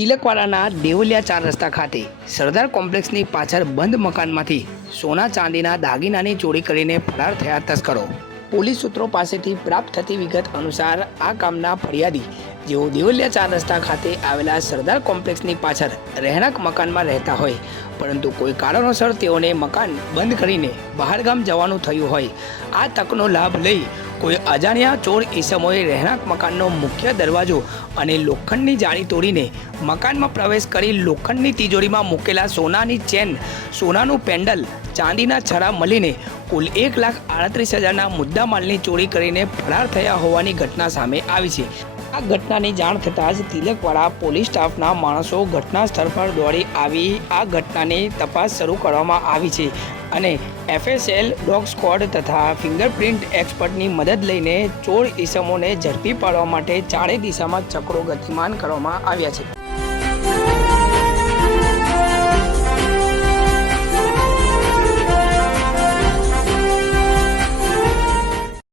તિલકવાડાના દેવલિયા 4 રસ્તા ખાતે સરદાર કોમ્પ્લેક્સની પાછળ બંધ મકાનમાંથી સોના ચાંદીના દાગીનાની ચોરી કરીને ફરાર થયા તસ્કરો। પોલીસ સૂત્રો પાસેથી પ્રાપ્ત થતી વિગત અનુસાર આ કામના ફરિયાદી જેઓ દેવલિયા 4 રસ્તા ખાતે આવેલા સરદાર કોમ્પ્લેક્સની પાછળ રહેણાંક મકાનમાં રહેતા હોય, પરંતુ કોઈ કારણોસર તેઓને મકાન બંધ કરીને બહારગામ જવાનું થયું હોય। આ તકનો લાભ લઈ કોઈ અજાણ્યા ચોર ઈસમોએ રહેણાંક મકાનનો મુખ્ય દરવાજો અને લોખંડની જાળી તોડીને મકાનમાં પ્રવેશ કરી લોખંડની તિજોરીમાં મૂકેલા સોનાની ચેન, સોનાનું પેન્ડલ, ચાંદીના છરા મળીને કુલ 1,38,000ના મુદ્દામાલની ચોરી કરીને ફરાર થયા હોવાની ઘટના સામે આવી છે। આ ઘટનાની જાણ થતાં જ તિલકવાડા પોલીસ સ્ટાફના માણસો ઘટના સ્થળ પર દોડી આવી આ ઘટનાની તપાસ શરૂ કરવામાં આવી છે અને FSL, ડોગ સ્ક્વોડ તથા ફિંગરપ્રિન્ટ એક્સપર્ટની મદદ લઈને ચોર ઈસમોને ઝડપી પાડવા માટે ચારે દિશામાં ચક્રો ગતિમાન કરવામાં આવ્યા છે।